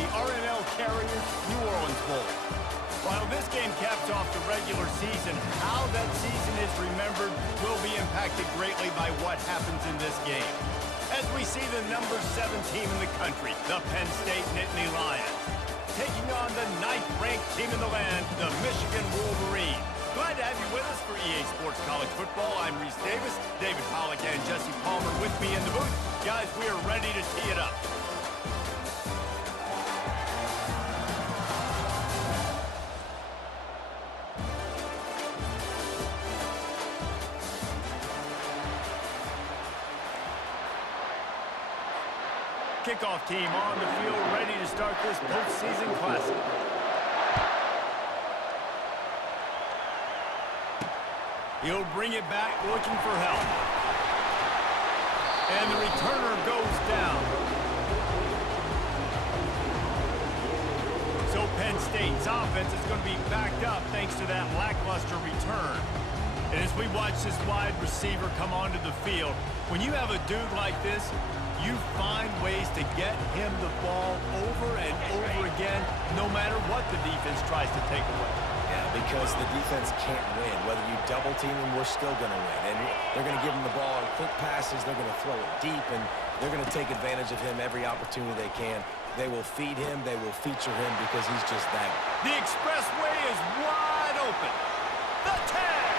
the RNL Carriers New Orleans Bowl. While this game caps off the regular season, how that season is remembered will be impacted greatly by what happens in this game. As we see the number 7 team in the country, the Penn State Nittany Lions, taking on the 9th-ranked team in the land, the Michigan Wolverines. Glad to have you with us for EA Sports College Football. I'm Reese Davis, David Pollack, and Jesse Palmer with me in the booth. Guys, we are ready to tee it up. Kickoff team on the field, ready to start this postseason classic. He'll bring it back, looking for help. And the returner goes down. So Penn State's offense is going to be backed up thanks to that lackluster return. And as we watch this wide receiver come onto the field, when you have a dude like this, you find ways to get him the ball over and over again, no matter what the defense tries to take away. Yeah, because the defense can't win. Whether you double team him, we're still going to win. And they're going to give him the ball on quick passes. They're going to throw it deep, and they're going to take advantage of him every opportunity they can. They will feed him. They will feature him because he's just that. The expressway is wide open. The tag.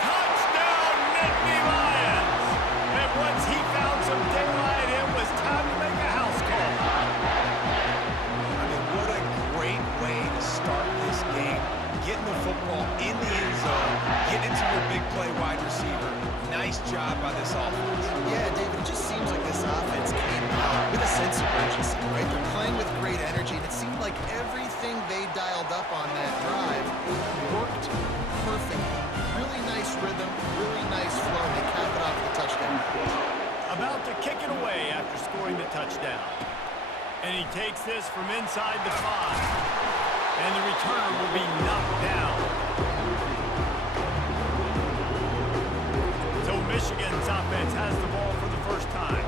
Touchdown, Nittany Lions. And once he found some daylight, it was time to make a house call. I mean, what a great way to start this game. Getting the football in the end zone, getting into your big play wide receiver. Nice job by this offense. Yeah, David, it just seems like this offense came out with a sense of urgency, right? They're playing with great energy, and it seemed like everything they dialed up on that drive worked perfectly. Really nice rhythm, really nice flow, and they cap it off with a touchdown. About to kick it away after scoring the touchdown. And he takes this from inside the 5. And the returner will be knocked down. So Michigan's offense has the ball for the first time.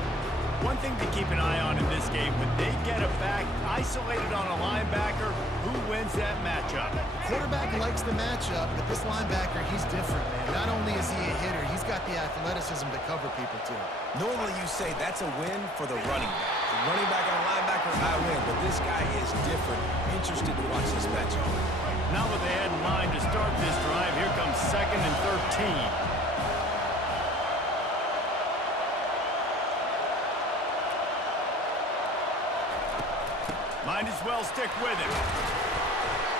One thing to keep an eye on in this game, when they get it back isolated on a linebacker, who wins that matchup? Quarterback likes the matchup, but this linebacker, he's different, man. Not only is he a hitter, he's got the athleticism to cover people, too. Normally you say that's a win for the running back. Running back and linebacker, I win, but this guy is different. Interested to watch this matchup. Now what they had in mind to start this drive, here comes 2nd and 13. Might as well stick with him.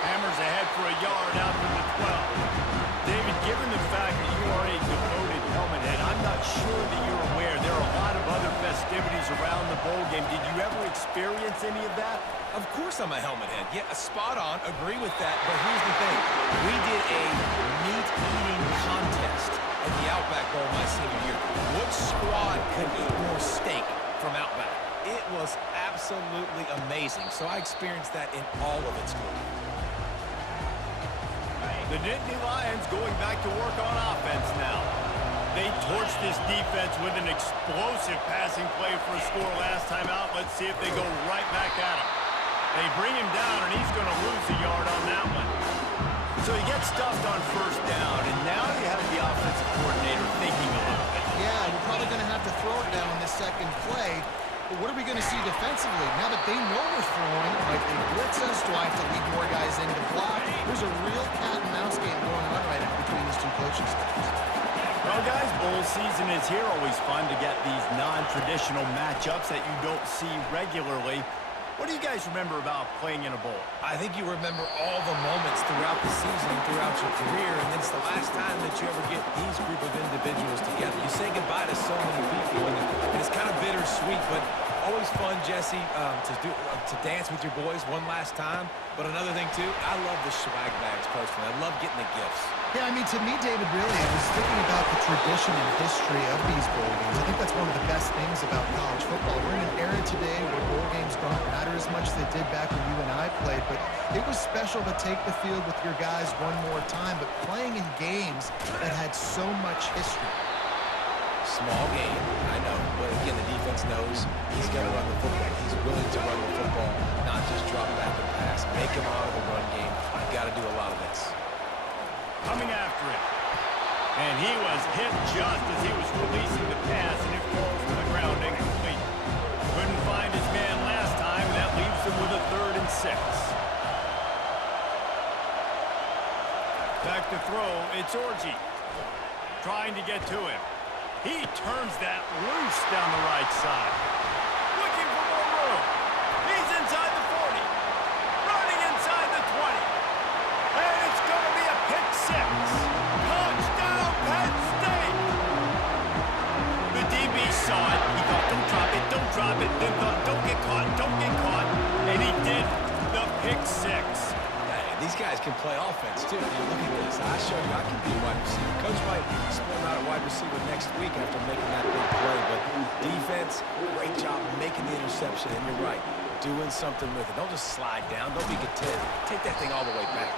Hammers ahead for a yard out to the 12. David, given the fact that you are a devoted helmet head, I'm not sure that you're aware there are a lot of other festivities around the bowl game. Did you ever experience any of that? Of course I'm a helmet head. Yeah, spot on. Agree with that. But here's the thing. We did a meat-eating contest at the Outback Bowl my senior year. What squad could eat more steak from Outback? It was absolutely amazing. So I experienced that in all of its glory. The Nittany Lions going back to work on offense now. They torched this defense with an explosive passing play for a score last time out. Let's see if they go right back at him. They bring him down, and he's going to lose a yard on that one. So he gets stuffed on first down, and now you have the offensive coordinator thinking a little bit. Yeah, we're probably going to have to throw it down on this second play. But what are we going to see defensively? Now that they know we're throwing, like they blitz us, do I have to lead more guys in to block? There's a real cat and mouse game going on right now between these two coaching staffs. Well, guys, bowl season is here. Always fun to get these non-traditional matchups that you don't see regularly. What do you guys remember about playing in a bowl? I think you remember all the moments throughout the season and throughout your career, and it's the last time that you ever get these group of individuals together. You say goodbye to so many people, and it's kind of bittersweet, but always fun, Jesse, to dance with your boys one last time. But another thing, too, I love the swag bags personally. I love getting the gifts. Yeah, I mean, to me, David, really, I was thinking about the tradition and history of these bowl games. I think that's one of the best things about college football. We're in an era today where bowl games don't matter as much as they did back when you and I played, but it was special to take the field with your guys one more time, but playing in games that had so much history. Small game, I know, but again, the defense knows he's going to run the football. He's willing to run the football, not just him out of the run game. You got to do a lot of this. Coming after it. And he was hit just as he was releasing the pass, and it falls to the ground incomplete. Couldn't find his man last time, and that leaves him with a 3rd and 6. Back to throw, it's Orji. Trying to get to him. He turns that loose down the right side. Looking for more room. He's inside the 40. Running inside the 20. And it's going to be a pick 6. Touchdown, Penn State! The DB saw it. He thought, don't drop it, don't drop it. Then thought, don't get caught, don't get caught. And he did the pick 6. These guys can play offense, too. You look at this. I show you I can be a wide receiver. Coach might split him out at wide receiver next week after making that big play. But defense, great job making the interception. And you're right, doing something with it. Don't just slide down. Don't be content. Take that thing all the way back.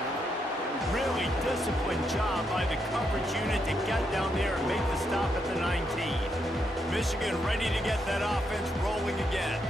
Really disciplined job by the coverage unit to get down there and make the stop at the 19. Michigan ready to get that offense rolling again.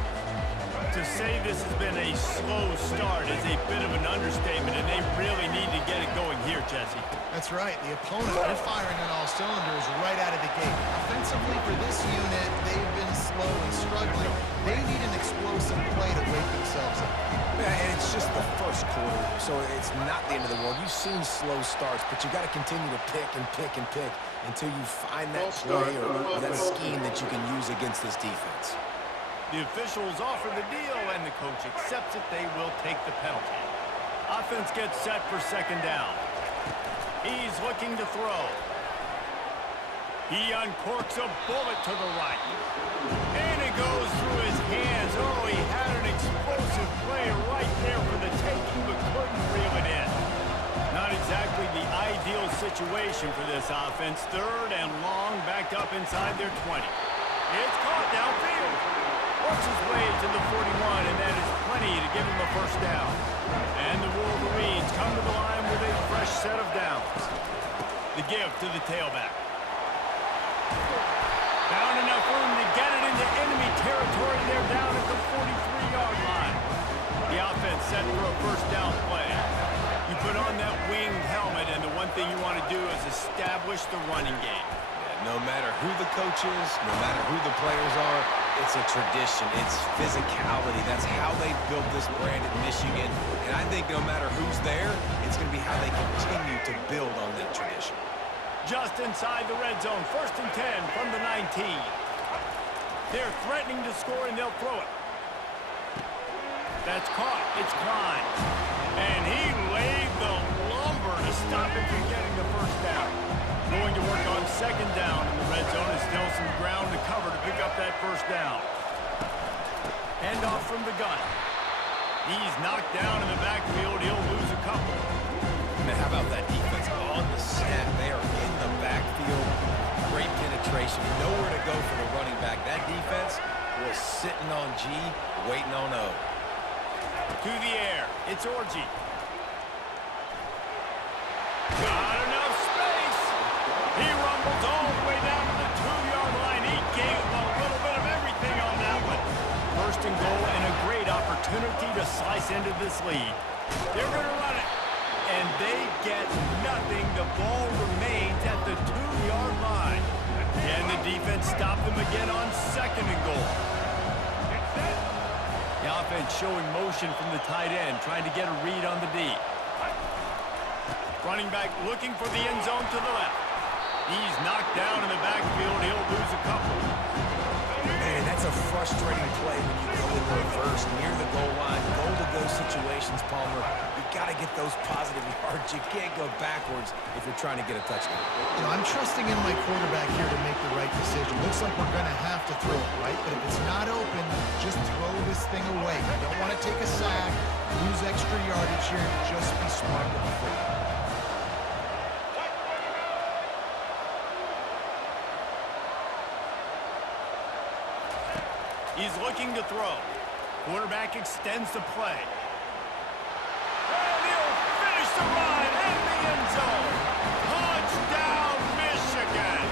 To say this has been a slow start is a bit of an understatement, and they really need to get it going here, Jesse. That's right. The opponent, they're firing on all cylinders right out of the gate. Offensively for this unit, they've been slow and struggling. They need an explosive play to wake themselves up. Yeah, and it's just the first quarter, so it's not the end of the world. You've seen slow starts, but you got to continue to pick and pick and pick until you find that play or that scheme that you can use against this defense. The officials offer the deal, and the coach accepts it. They will take the penalty. Offense gets set for 2nd down. He's looking to throw. He uncorks a bullet to the right. And it goes through his hands. Oh, he had an explosive play right there for the taking, but couldn't reel it in. Not exactly the ideal situation for this offense. 3rd and long, backed up inside their 20. It's caught downfield. Works his way to the 41, and that is plenty to give him a 1st down. And the Wolverines come to the line with a fresh set of downs. The give to the tailback. Found enough room to get it into enemy territory. They're down at the 43-yard line. The offense set for a 1st down play. You put on that winged helmet, and the one thing you want to do is establish the running game. No matter who the coach is, no matter who the players are, it's a tradition. It's physicality. That's how they built this brand at Michigan. And I think no matter who's there, it's going to be how they continue to build on that tradition. Just inside the red zone, 1st and 10 from the 19. They're threatening to score, and they'll throw it. That's caught. It's Klein. And he laid the lumber to stop him from getting the 1st down. Going to work on 2nd down in the red zone. Is still some ground to cover to pick up that 1st down. Handoff from the gun. He's knocked down in the backfield. He'll lose a couple. Man, how about that defense on the snap? They are in the backfield. Great penetration. Nowhere to go for the running back. That defense was sitting on G, waiting on O. To the air. It's Orji. Got enough space. He rumbles all the way down to the 2-yard line. He gave him a little bit of everything on that one. 1st and goal, and a great opportunity to slice into this lead. They're going to run it, and they get nothing. The ball remains at the 2-yard line. Can the defense stop them again on 2nd and goal? The offense showing motion from the tight end, trying to get a read on the D. Running back looking for the end zone to the left. He's knocked down in the backfield. He'll lose a couple. Man, that's a frustrating play when you go in reverse near the goal line. Goal-to-go situations, Palmer. You got to get those positive yards. You can't go backwards if you're trying to get a touchdown. You know, I'm trusting in my quarterback here to make the right decision. Looks like we're going to have to throw it, right? But if it's not open, just throw this thing away. You don't want to take a sack, lose extra yardage here. Just be smart with the football. He's looking to throw. Quarterback extends the play. And he'll finish the run in the end zone. Touchdown, Michigan.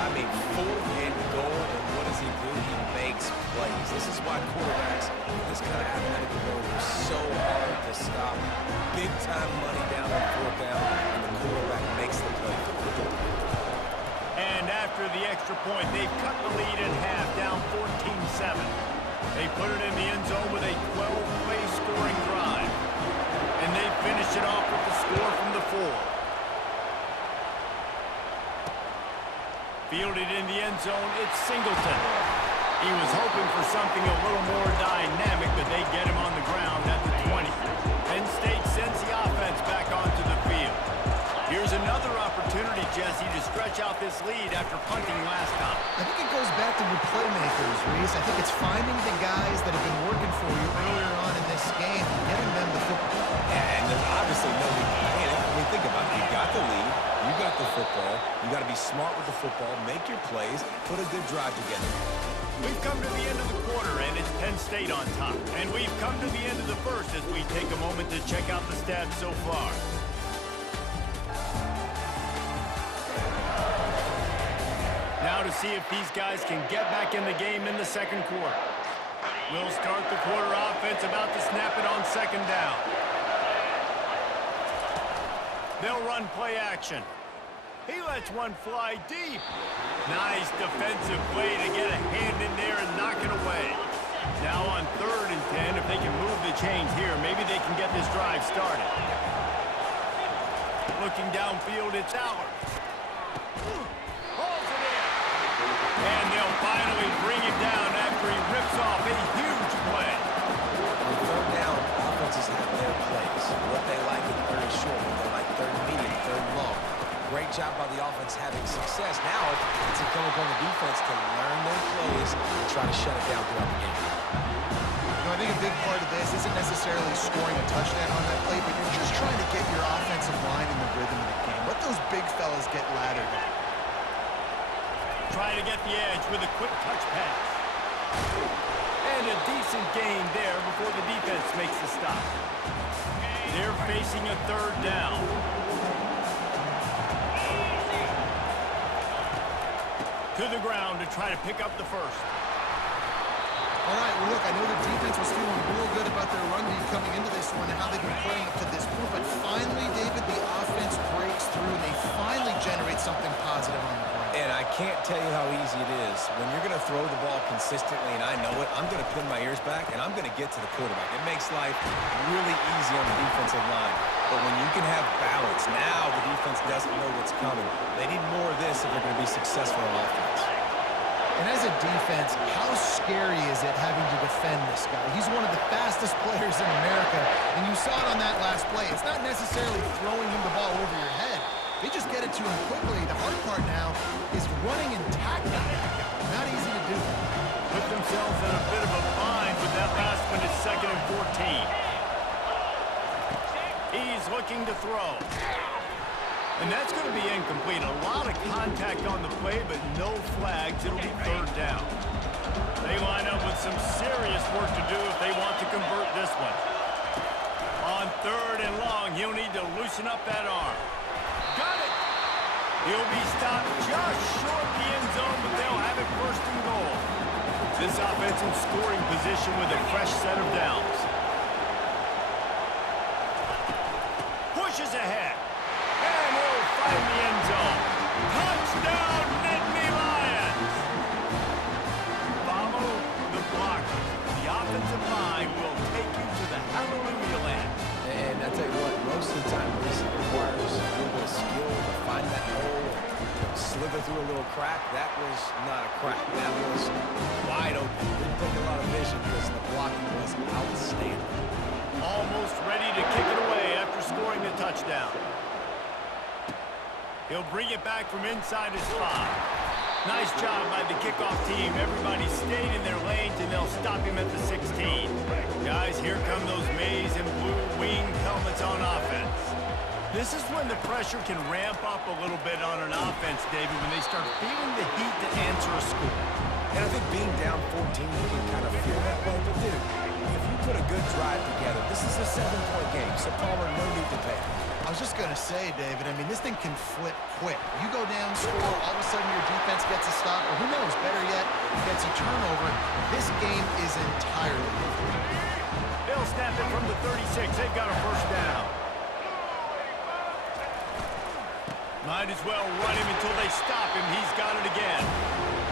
I mean, 4th and goal, and what does he do? He makes plays. This is why quarterbacks with this kind of athletic ability are so hard to stop. Big-time money down on fourth down, and the quarterback makes the play. And after the extra point, they've cut the lead in half, down 14-7. They put it in the end zone with a 12-play scoring drive. And they finish it off with the score from the 4. Fielded in the end zone, it's Singleton. He was hoping for something a little more dynamic, but they get him on the ground at the 20. Penn State sends the offense back onto the field. Here's another opportunity, Jesse, to stretch out this lead after punting last time. I think it goes back to the playmakers, Reese. I think it's finding the guys that have been working for you earlier on in this game and getting them the football. And there's obviously no need to panic. I mean, think about it. You got the lead. You got the football. You got to be smart with the football. Make your plays. Put a good drive together. We've come to the end of the quarter, and it's Penn State on top. And we've come to the end of the first as we take a moment to check out the stats so far. Now to see if these guys can get back in the game in the second quarter. We'll start the quarter offense about to snap it on second down. They'll run play action. He lets one fly deep. Nice defensive play to get a hand in there and knock it away. Now on 3rd and 10, if they can move the chains here, maybe they can get this drive started. Looking downfield, it's Aller. Hauls it in. And they'll finally bring him down after he rips off a huge play. On 3rd down, offenses have their plays. What they like in 3rd is short, what they like 3rd medium, 3rd long. Great job by the offense having success. Now it's incumbent on the defense to learn their plays and try to shut it down throughout the game. You know, I think a big part of this isn't necessarily scoring a touchdown on that play, but you're just trying to get your offensive line in the rhythm of the game. Let those big fellas get laddered. Trying to get the edge with a quick touch pass. And a decent gain there before the defense makes the stop. They're facing a 3rd down. To the ground to try to pick up the first. All right, well, look, I know the defense was feeling real good about their run D coming into this one and how they've been playing up to this point, but finally, David, the offense breaks through and they finally generate something positive on the ground. And I can't tell you how easy it is. When you're going to throw the ball consistently, and I know it, I'm going to pin my ears back, and I'm going to get to the quarterback. It makes life really easy on the defensive line. But when you can have balance, now the defense doesn't know what's coming. They need more of this if they're going to be successful on offense. And as a defense, how scary is it having to defend this guy? He's one of the fastest players in America, and you saw it on that last play. It's not necessarily throwing him the ball over your head. They just get it to him quickly. The hard part now is running and tackling that guy. Not easy to do. Put themselves in a bit of a bind with that last one at 2nd and 14. He's looking to throw. And that's going to be incomplete. A lot of contact on the play, but no flags. It'll be 3rd down. They line up with some serious work to do if they want to convert this one. On 3rd and long, he'll need to loosen up that arm. Got it! He'll be stopped just short the end zone, but they'll have it 1st and goal. This offense in scoring position with a fresh set of downs. Pushes ahead. And he'll find the end zone. Touchdown, Nittany Lions! Follow the blockers. The offensive line will take you to the hallelujah land. And I tell you what, most of the time this requires a little bit of skill to find that hole and slither through a little crack. That was not a crack. That was wide open. Didn't take a lot of vision because the blocking was outstanding. Almost ready to kick it away after scoring the touchdown. He'll bring it back from inside his 5. Nice job by the kickoff team. Everybody stayed in their lanes, and they'll stop him at the 16. Guys, here come those maize and blue winged helmets on offense. This is when the pressure can ramp up a little bit on an offense, David, when they start feeling the heat to answer a score. And I think being down 14, you can kind of feel that way. But, dude, if you put a good drive together, this is a 7-point game, so Palmer, no need to panic. I was just going to say, David, I mean, this thing can flip quick. You go down, score, all of a sudden your defense gets a stop, or who knows, better yet, gets a turnover. This game is entirely different. They'll snap it from the 36. They've got a first down. Might as well run him until they stop him. He's got it again.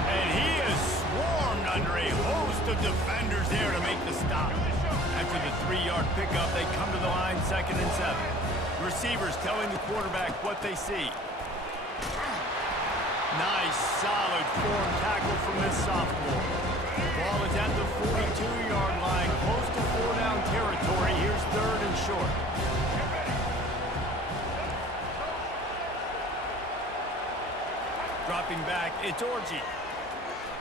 And he is swarmed under a host of defenders there to make the stop. After the 3-yard pickup, they come to the line, 2nd and 7. Receivers telling the quarterback what they see. Nice, solid form tackle from this sophomore. Ball is at the 42-yard line, close to 4-down territory. Here's 3rd and short. Dropping back, it's Orji.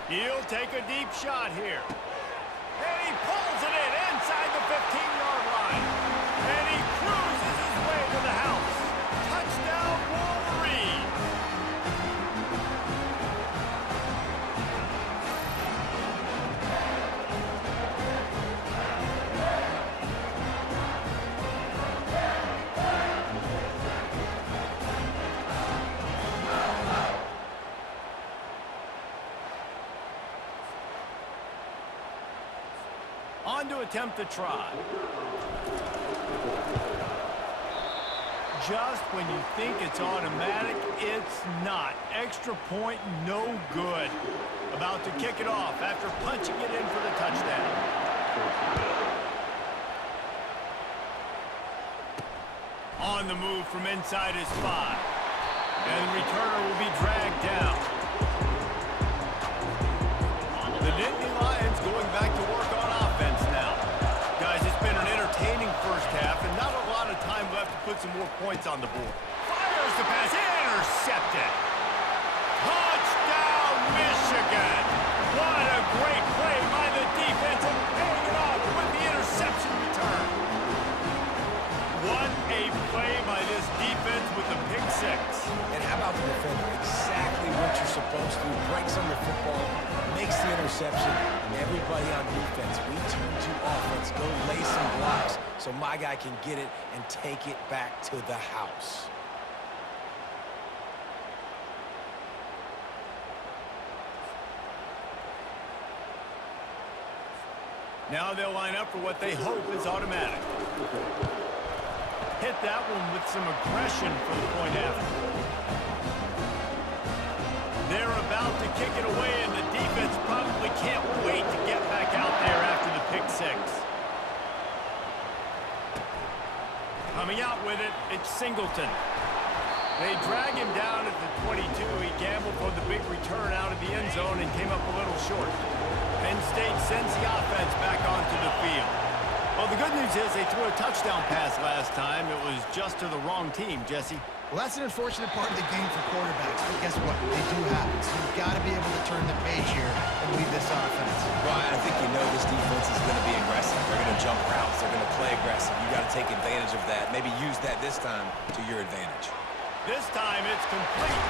He'll take a deep shot here. And he pulls it in inside the 15-yard line. And he cruises his way to the house. Touchdown, Wolverine! On to attempt the try. Just when you think it's automatic, it's not. Extra point, no good. About to kick it off after punching it in for the touchdown. On the move from inside his 5. And the returner will be dragged down. The Nittany Lions going back to work on offense now. Guys, it's been an entertaining first half and not a lot of time left to put some more points on the board. Fires the pass, intercepted. Touchdown, Michigan. What a great play by the defense and paying it off with the interception return. What a play by this defense with the pick 6. And how about the defender? Exactly what you're supposed to do. Breaks on the football, makes the interception. Everybody on defense, we turn to offense. Go lay some blocks so my guy can get it and take it back to the house. Now they'll line up for what they hope is automatic. Hit that one with some aggression for the point after. They're about to kick it away, and the defense probably can't wait to get back out there after the pick 6. Coming out with it, it's Singleton. They drag him down at the 22. He gambled for the big return out of the end zone and came up a little short. Penn State sends the offense back onto the field. Well, the good news is they threw a touchdown pass last time. It was just to the wrong team, Jesse. Well, that's an unfortunate part of the game for quarterbacks, but guess what? They do happen. So you've got to be able to turn the page here and lead this offense. Ryan, I think you know this defense is going to be aggressive. They're going to jump routes. They're going to play aggressive. You got to take advantage of that. Maybe use that this time to your advantage. This time it's complete.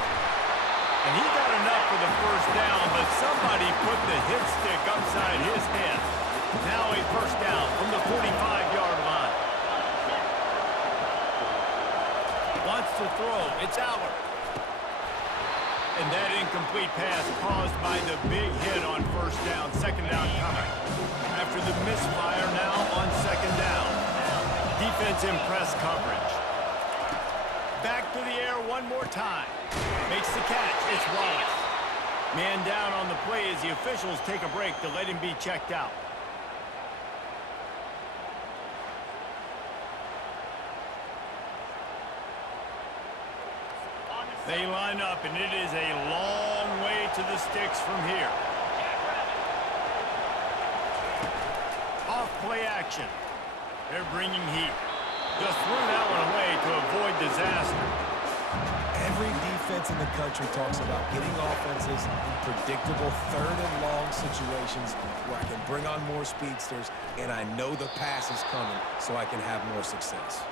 And he got enough for the first down, but somebody put the hit stick upside his head. Now a first down from the 45-yard line. Wants to throw. It's Aller. And that incomplete pass caused by the big hit on first down. 2nd down coming. After the misfire now on 2nd down. Defense in press coverage. Back to the air one more time. Makes the catch. It's Wallace. Man down on the play as the officials take a break to let him be checked out. They line up, and it is a long way to the sticks from here. Off play action. They're bringing heat. Just threw that one away to avoid disaster. Every defense in the country talks about getting offenses in predictable 3rd and long situations where I can bring on more speedsters and I know the pass is coming so I can have more success.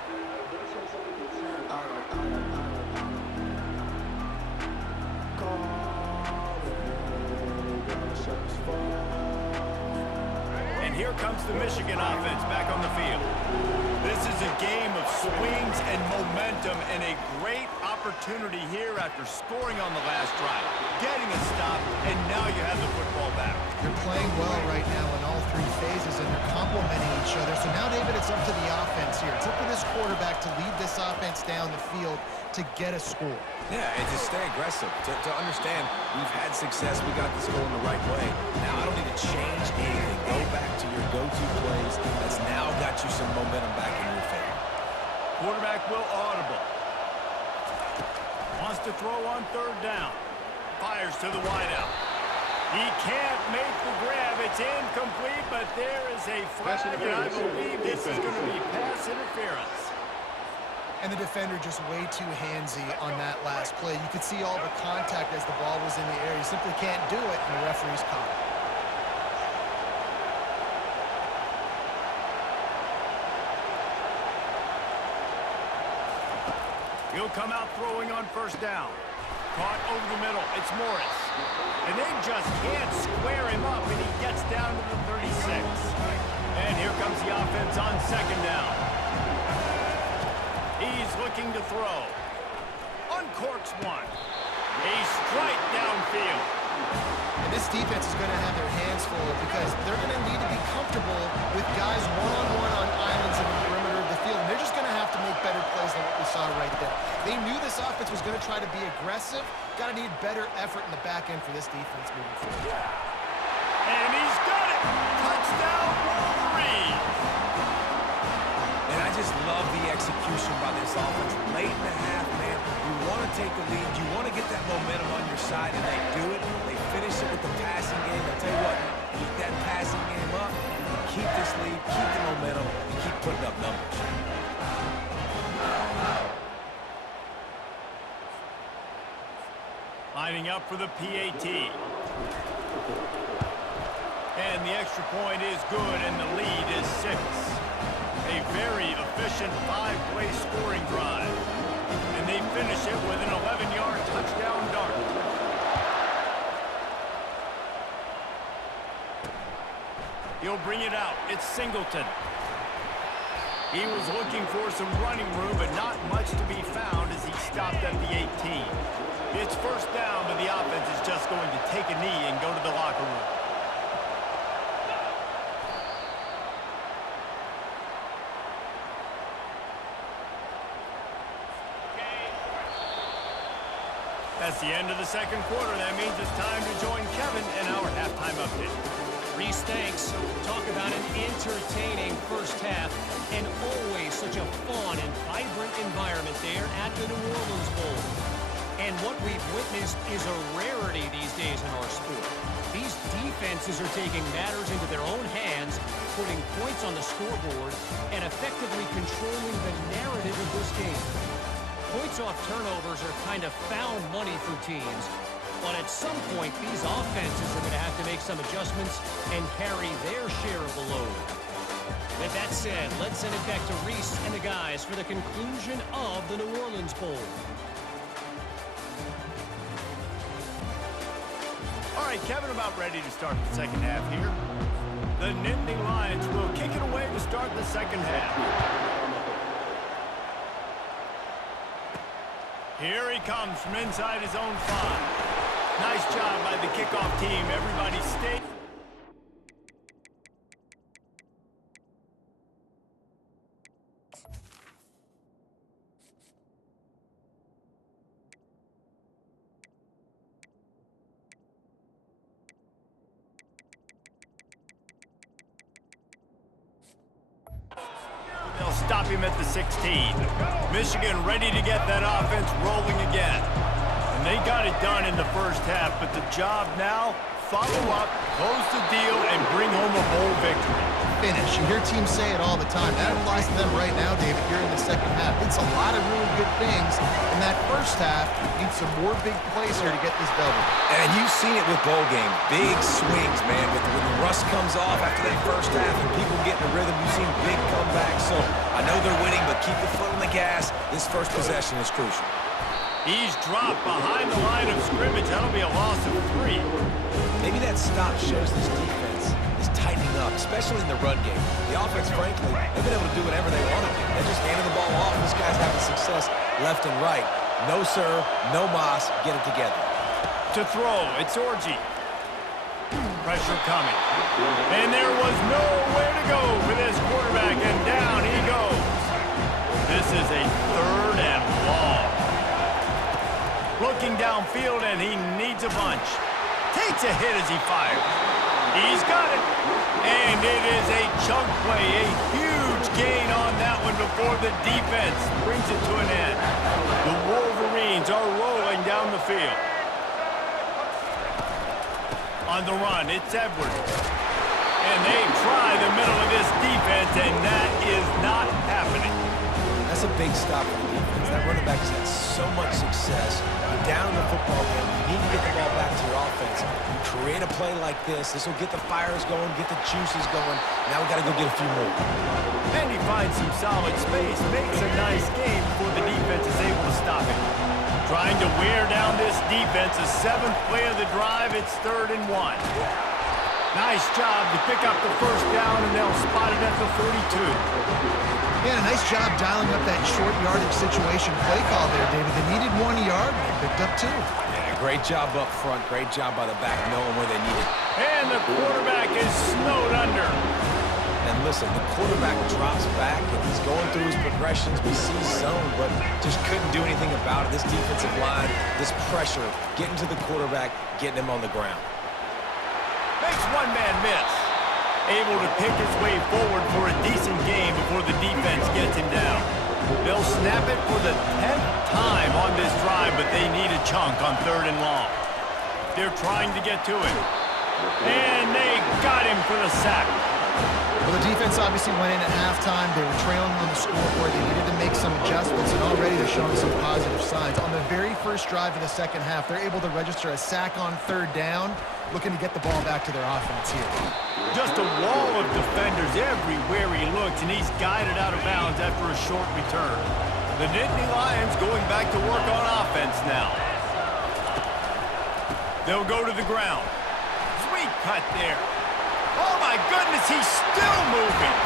And here comes the Michigan offense back on the field. This is a game of swings and momentum and a great opportunity here after scoring on the last drive, getting a stop, and now you have the football back. They're playing well right now in all three phases, and they're complementing each other. So now, David, it's up to the offense here. It's up to this quarterback to lead this offense down the field to get a score. Yeah, and to stay aggressive, to understand we've had success, we got this goal in the right way. Now I don't need to change anything. Go back to your go-to plays. That's now got you some momentum back in your favor. Quarterback will audible. Wants to throw on third down. Fires to the wideout. He can't make the grab. It's incomplete, but there is a flag, and I believe this is going to be pass interference. And the defender just way too handsy on that last play. You could see all the contact as the ball was in the air. He simply can't do it, and the referee's caught it. He'll come out throwing on first down. Caught over the middle. It's Morris. And they just can't square him up, and he gets down to the 36. And here comes the offense on second down. He's looking to throw. Uncorks one. A strike downfield. And this defense is going to have their hands full because they're going to need to be comfortable with guys one-on-one on islands in the perimeter of the field. And they're just going to have to make better plays than what we saw right there. They knew this offense was going to try to be aggressive. Got to need better effort in the back end for this defense moving forward. And he's got it. Touchdown, Wolverine. And I just love the execution by this offense. Late in the half, man, you want to take the lead. You want to get that momentum on your side, and they do it. They finish it with the passing game. I'll tell you what, keep that passing game up, keep this lead, keep the momentum, and keep putting up numbers. Lining up for the PAT. And the extra point is good, and the lead is 6. A very efficient 5-play scoring drive. And they finish it with an 11-yard touchdown dart. He'll bring it out. It's Singleton. He was looking for some running room, but not much to be found as he stopped at the 18. It's first down, but the offense is just going to take a knee and go to the locker room. That's the end of the second quarter. That means it's time to join Kevin in our halftime update. Reese, thanks. Talk about an entertaining first half and always such a fun and vibrant environment there at the New Orleans Bowl. And what we've witnessed is a rarity these days in our sport. These defenses are taking matters into their own hands, putting points on the scoreboard, and effectively controlling the narrative of this game. Points off turnovers are kind of found money for teams, but at some point, these offenses are going to have to make some adjustments and carry their share of the load. With that said, let's send it back to Reese and the guys for the conclusion of the New Orleans Bowl. All right, Kevin, about ready to start the second half here. The Nittany Lions will kick it away to start the second half. Here he comes from inside his own 5. Nice job by the kickoff team. Everybody stay. They'll stop him at the 16. Michigan ready to get that offense rolling again. And they got it done in the first half, but the job now, follow up, close the deal, and bring home a bowl victory. Finish. You hear teams say it all the time. That applies to them right now, David, here in the second half. It's a lot of really good things. In that first half, needs some more big plays here to get this double. And you've seen it with bowl games. Big swings, man. When the rust comes off after that first half and people get in the rhythm, you've seen big comebacks. So I know they're winning, but keep the foot on the gas. This first possession is crucial. He's dropped behind the line of scrimmage. That'll be a loss of 3. Maybe that stop shows this defense is tightening up, especially in the run game. The offense, frankly, they've been able to do whatever they want to do. They're just handing the ball off. This guy's having success left and right. No serve, no moss. Get it together. To throw, it's Orji. Pressure coming. And there was nowhere to go for this quarterback, and down he goes. This is a 3rd and long. Looking downfield, and he needs a bunch. Takes a hit as he fires. He's got it. And it is a chunk play, a huge gain on that one before the defense brings it to an end. The Wolverines are rolling down the field. On the run, it's Edwards. And they try the middle of this defense, and that is not happening. That's a big stop for the defense. That running back has had so much success. You're down in the football game. You need to get the ball back to your offense. You create a play like this. This will get the fires going, get the juices going. Now we got to go get a few more. And he finds some solid space, makes a nice game before the defense is able to stop him. Trying to wear down this defense, a 7th play of the drive, it's 3rd and 1. Nice job to pick up the first down, and they'll spot it at the 42. Yeah, nice job dialing up that short yardage situation play call there, David. They needed 1 yard, and they picked up 2. Yeah, great job up front. Great job by the back knowing where they need it. And the quarterback is snowed under. And listen, the quarterback drops back, and he's going through his progressions. We see zone, but just couldn't do anything about it. This defensive line, this pressure, getting to the quarterback, getting him on the ground. Makes one man miss. Able to pick his way forward for a decent game before the defense gets him down. They'll snap it for the 10th time on this drive, but they need a chunk on 3rd and long. They're trying to get to it. And they got him for the sack. Well, the defense obviously went in at halftime. They were trailing on the scoreboard. They needed to make some adjustments, and already they're showing some positive signs. On the very first drive of the second half, they're able to register a sack on 3rd down, looking to get the ball back to their offense here. Just a wall of defenders everywhere he looks, and he's guided out of bounds after a short return. The Nittany Lions going back to work on offense now. They'll go to the ground. Sweet cut there. Oh, my goodness, he's still moving.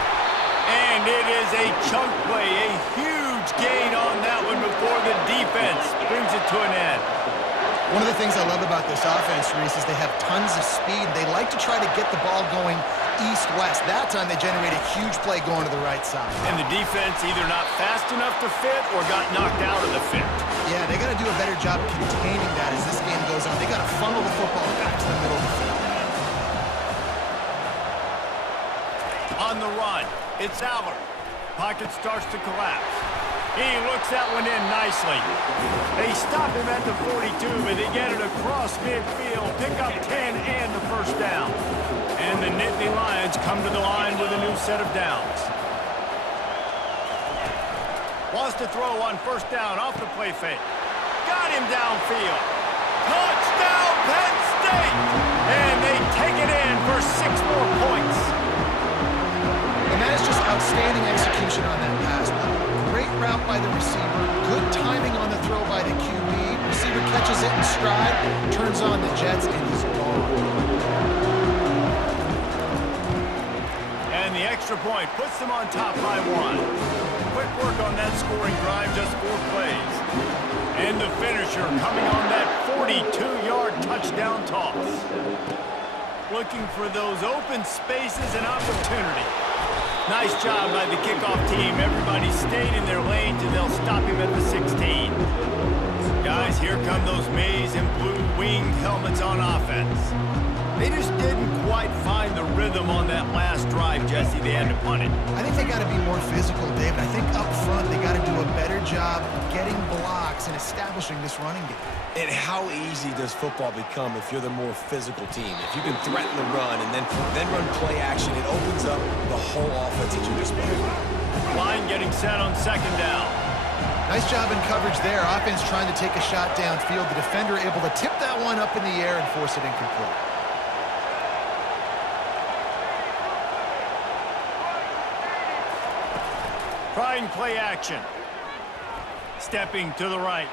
And it is a chunk play, a huge gain on that one before the defense brings it to an end. One of the things I love about this offense, Reese, is they have tons of speed. They like to try to get the ball going east-west. That time they generate a huge play going to the right side. And the defense either not fast enough to fit or got knocked out of the fit. Yeah, they got to do a better job containing that as this game goes on. They got to funnel the football back to the middle of the field. On the run, it's Allard. Pocket starts to collapse. He looks that one in nicely. They stop him at the 42, but they get it across midfield, pick up 10 and the first down. And the Nittany Lions come to the line with a new set of downs. Wants to throw on 1st down off the play fake. Got him downfield. Touchdown, Penn State! And they take it in for 6 more points. And that is just outstanding execution on that pass play. Great route by the receiver, good timing on the throw by the QB. Receiver catches it in stride, turns on the jets, and he's gone. And the extra point puts them on top by 1. Quick work on that scoring drive, just 4 plays. And the finisher coming on that 42-yard touchdown toss. Looking for those open spaces and opportunity. Nice job by the kickoff team. Everybody stayed in their lanes, and they'll stop him at the 16. Guys, here come those maize and blue winged helmets on offense. They just didn't quite find the rhythm on that last drive, Jesse. They had to punt it. I think they got to be more physical, David. I think up front they got to do a better job getting blocks and establishing this running game. And how easy does football become if you're the more physical team? If you can threaten the run and then run play action, it opens up the whole offense at your disposal. Line getting set on 2nd down. Nice job in coverage there. Offense trying to take a shot downfield. The defender able to tip that one up in the air and force it incomplete. Trying play action. Stepping to the right.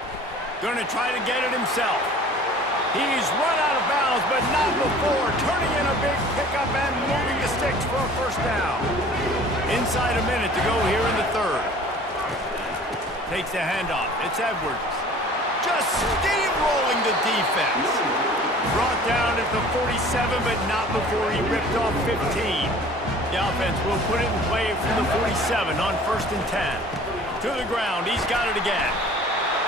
Going to try to get it himself. He's run out of bounds. bounds, but not before. Turning in a big pickup and moving the sticks for a first down. Inside a minute to go here in the third. Takes the handoff. It's Edwards. Just steamrolling the defense. Brought down at the 47, but not before he ripped off 15. The offense will put it in play from the 47 on 1st and 10. To the ground. He's got it again.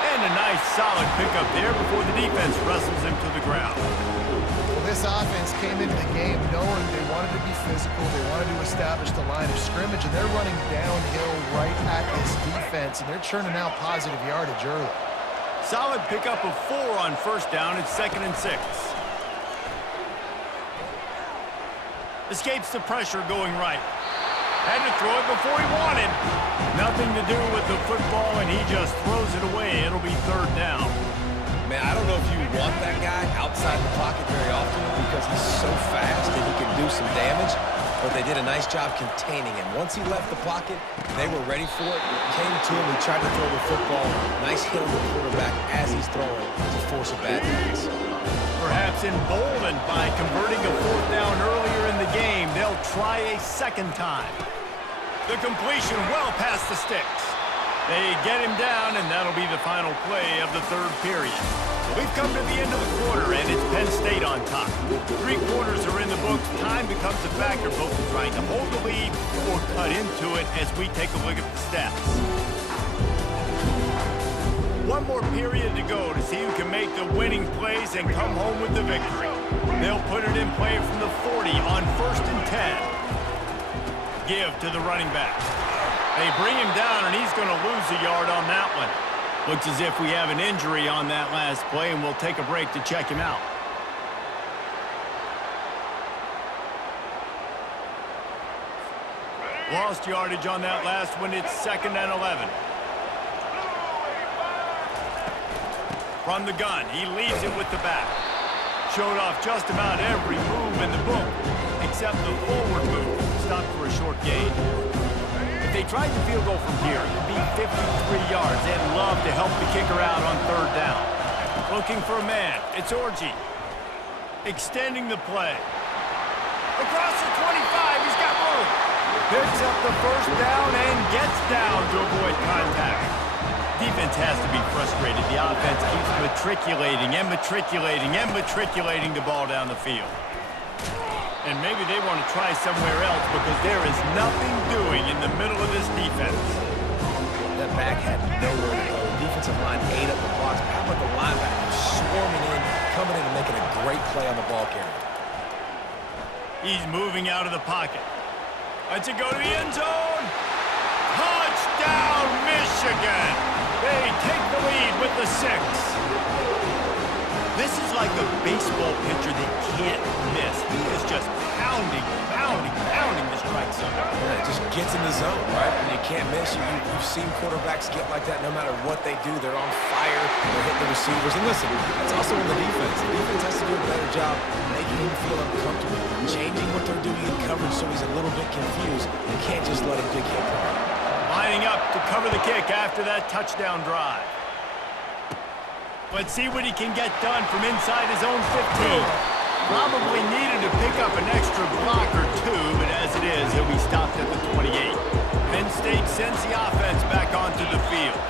And a nice solid pickup there before the defense wrestles him to the ground. Well, this offense came into the game knowing they wanted to be physical, they wanted to establish the line of scrimmage, and they're running downhill right at this defense, and they're churning out positive yardage early. Solid pickup of 4 on 1st down. It's 2nd and 6. Escapes the pressure going right. Had to throw it before he wanted. Nothing to do with the football, and he just throws it away. It'll be 3rd down. Man, I don't know if you want that guy outside the pocket very often because he's so fast and he can do some damage, but they did a nice job containing him. Once he left the pocket, they were ready for it. Came to him, he tried to throw the football. Nice hit on the quarterback as he's throwing to force a bad pass. Perhaps emboldened by converting a 4th down earlier in the game, they'll try a 2nd time. The completion well past the sticks. They get him down, and that'll be the final play of the 3rd period. We've come to the end of the quarter, and it's Penn State on top. 3 quarters are in the books. Time becomes a factor, both in trying to hold the lead or cut into it as we take a look at the stats. 1 more period to go to see who can make the winning plays and come home with the victory. They'll put it in play from the 40 on 1st and 10. Give to the running back. They bring him down, and he's going to lose a yard on that one. Looks as if we have an injury on that last play, and we'll take a break to check him out. Lost yardage on that last one. It's 2nd and 11. From the gun, he leaves it with the back. Showed off just about every move in the book, except the forward move. Stopped for a short gain. If they tried the field goal from here, it'd be 53 yards. They'd love to help the kicker out on 3rd down. Looking for a man. It's Orji. Extending the play. Across the 25, he's got room. Picks up the 1st down and gets down to avoid contact. Defense has to be frustrated. The offense keeps matriculating and matriculating and matriculating the ball down the field. And maybe they want to try somewhere else because there is nothing doing in the middle of this defense. That back had nowhere to go. The defensive line ate up the blocks. How about the linebackers swarming in, coming in and making a great play on the ball carrier? He's moving out of the pocket. Lets it go to the end zone. Touchdown, Michigan! They take the lead with the 6. This is like a baseball pitcher that can't miss. He is just pounding the strike zone. Yeah, it just gets in the zone, right? When you can't miss, you've seen quarterbacks get like that no matter what they do. They're on fire. They're hitting the receivers. And listen, that's also in the defense. The defense has to do a better job making him feel uncomfortable, changing what they're doing in coverage so he's a little bit confused. You can't just let him pick him apart. Lining up to cover the kick after that touchdown drive. Let's see what he can get done from inside his own 15. Probably needed to pick up an extra block or 2, but as it is, he'll be stopped at the 28. Penn State sends the offense back onto the field.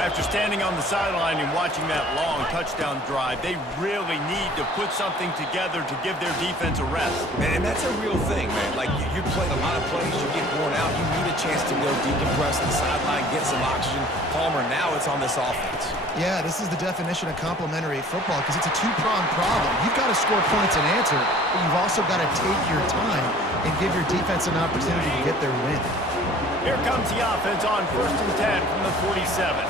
After standing on the sideline and watching that long touchdown drive, they really need to put something together to give their defense a rest. And that's a real thing, man. Like, you play a lot of plays, you get worn out, you need a chance to go decompress the sideline, get some oxygen. Palmer, now it's on this offense. Yeah, this is the definition of complementary football because it's a 2-pronged problem. You've got to score points and answer, but you've also got to take your time and give your defense an opportunity to get their win. Here comes the offense on 1st and 10 from the 47.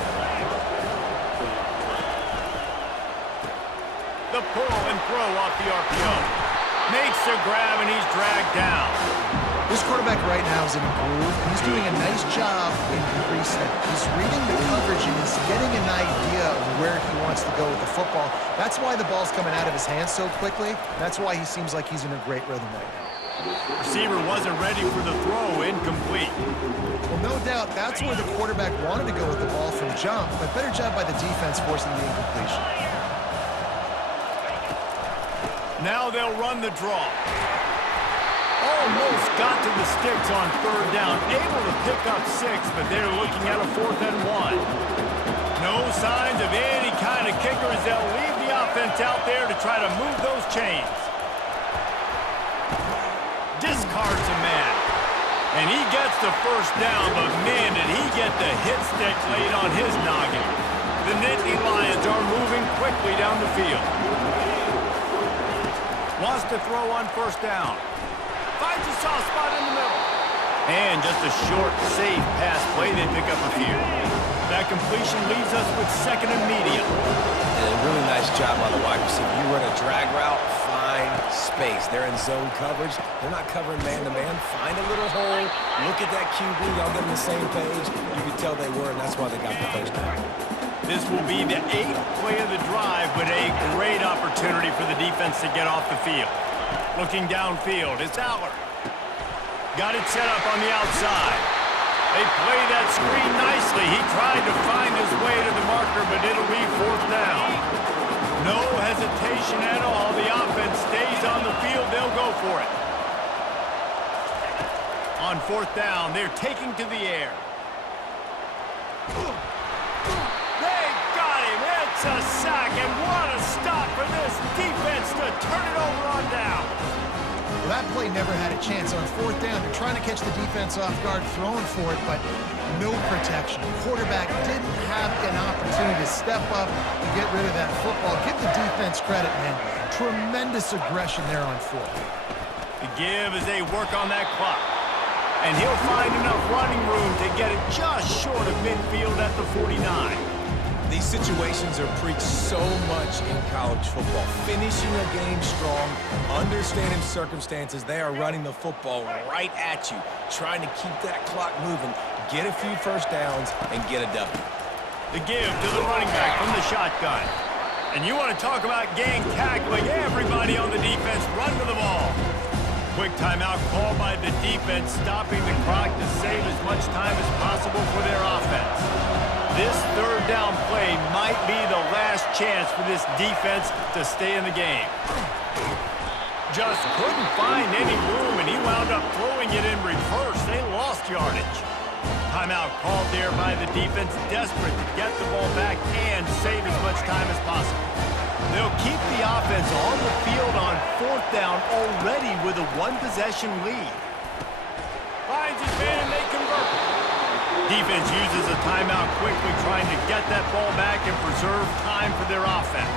The pull and throw off the RPO. Makes the grab, and he's dragged down. This quarterback right now is in a groove, and he's doing a nice job in pre-snap. He's reading the coverage, and he's getting an idea of where he wants to go with the football. That's why the ball's coming out of his hands so quickly. That's why he seems like he's in a great rhythm right now. Receiver wasn't ready for the throw, incomplete. Well, no doubt that's where the quarterback wanted to go with the ball from jump, but better job by the defense forcing the incompletion. Now they'll run the draw. Almost got to the sticks on third down. Able to pick up 6, but they're looking at a 4th and 1. No signs of any kind of kicker as they'll leave the offense out there to try to move those chains. Discards a man. And he gets the first down, but man, did he get the hit stick laid on his noggin. The Nittany Lions are moving quickly down the field. Wants to throw on first down. Finds a soft spot in the middle. And just a short, safe pass play. They pick up a few. That completion leaves us with 2nd and medium. And a really nice job on the wide receiver. You run a drag route, find space. They're in zone coverage. They're not covering man-to-man. Find a little hole. Look at that QB. Y'all get on the same page. You can tell they were, and that's why they got the first down. This will be the 8th play of the drive, but a great opportunity for the defense to get off the field. Looking downfield, it's Aller. Got it set up on the outside. They play that screen nicely. He tried to find his way to the marker, but it'll be 4th down. No hesitation at all. The offense stays on the field. They'll go for it. On 4th down, they're taking to the air. They got him. It's a sack, and what a stop for this defense to turn it over on down. Well, that play never had a chance. On 4th down, they're trying to catch the defense off guard, throwing for it, but no protection. Quarterback didn't have an opportunity to step up and get rid of that football. Give the defense credit, man. Tremendous aggression there on 4th. The give as they work on that clock. And he'll find enough running room to get it just short of midfield at the 49. These situations are preached so much in college football. Finishing a game strong, understanding circumstances. They are running the football right at you, trying to keep that clock moving, get a few first downs, and get a W. The give to the running back from the shotgun. And you want to talk about gang tackling. Everybody on the defense run to the ball. Quick timeout called by the defense, stopping the clock to save as much time as possible for their offense. This 3rd down play might be the last chance for this defense to stay in the game. Just couldn't find any room, and he wound up throwing it in reverse. They lost yardage. Timeout called there by the defense, desperate to get the ball back and save as much time as possible. They'll keep the offense on the field on 4th down already with a 1-possession lead. Finds his man and they convert. Defense uses a timeout quickly, trying to get that ball back and preserve time for their offense.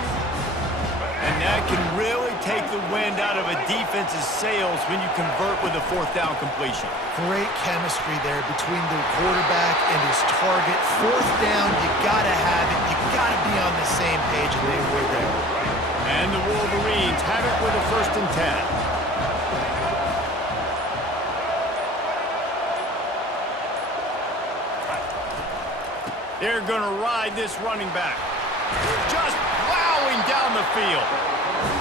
And that can really take the wind out of a defense's sails when you convert with a 4th down completion. Great chemistry there between the quarterback and his target. 4th down, you gotta have it. You gotta be on the same page, and they were there. And the Wolverines have it with a 1st and 10. They're going to ride this running back. Just plowing down the field.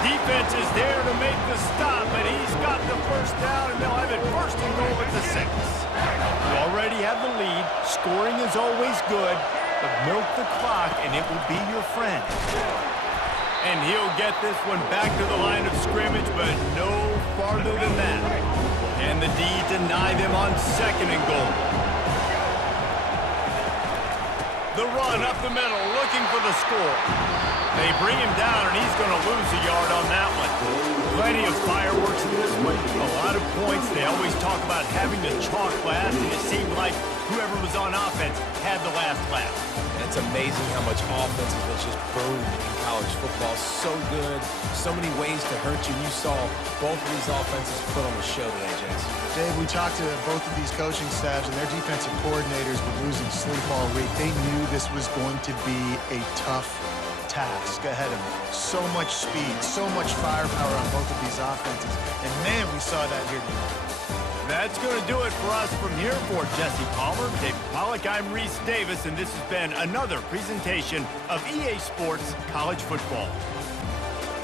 Defense is there to make the stop, but he's got the first down, and they'll have it 1st and goal at the 6. You already have the lead. Scoring is always good, but milk the clock, and it will be your friend. And he'll get this one back to the line of scrimmage, but no farther than that. And the D deny them on 2nd and goal. The run up the middle, looking for the score. They bring him down, and he's going to lose a yard on that one. Plenty of fireworks in this one. A lot of points. They always talk about having the chalk last, and it seemed like whoever was on offense had the last laugh. And it's amazing how much offense has just boomed in college football. So good, so many ways to hurt you. You saw both of these offenses put on the show today, Jason. Dave, we talked to both of these coaching staffs, and their defensive coordinators were losing sleep all week. They knew this was going to be a tough task ahead of them. So much speed, so much firepower on both of these offenses. And, man, we saw that here tonight. That's going to do it for us from here. For Jesse Palmer, David Pollack, I'm Reese Davis, and this has been another presentation of EA Sports College Football.